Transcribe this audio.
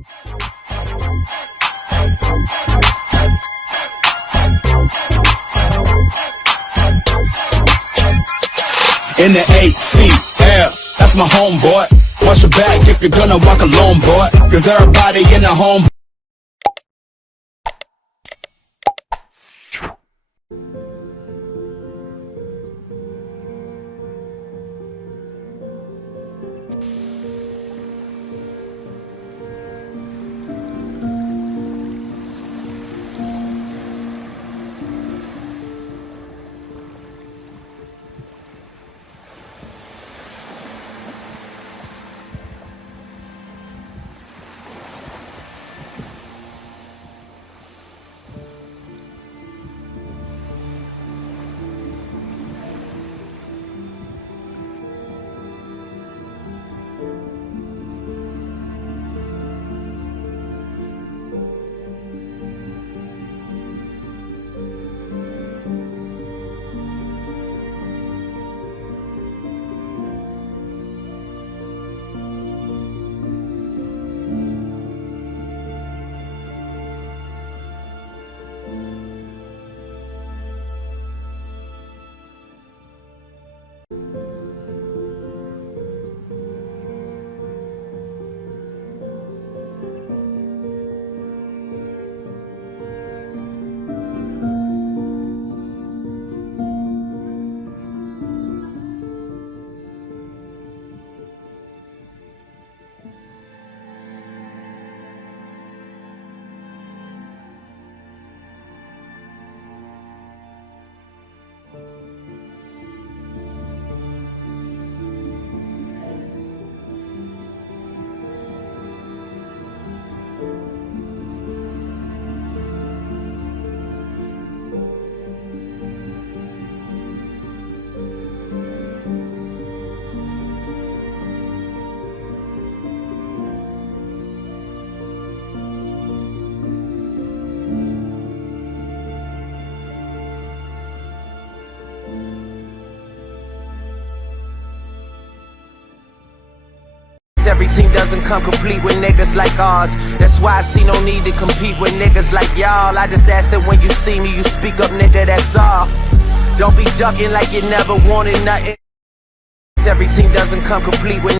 In the ATL, that's my homeboy. Watch your back if you're gonna walk alone, boy. Cause everybody in the home. Every team doesn't come complete with niggas like ours. That's why I see no need to compete with niggas like y'all. I just ask that when you see me, you speak up, nigga, that's all. Don't be ducking like you never wanted nothing. Every team doesn't come complete with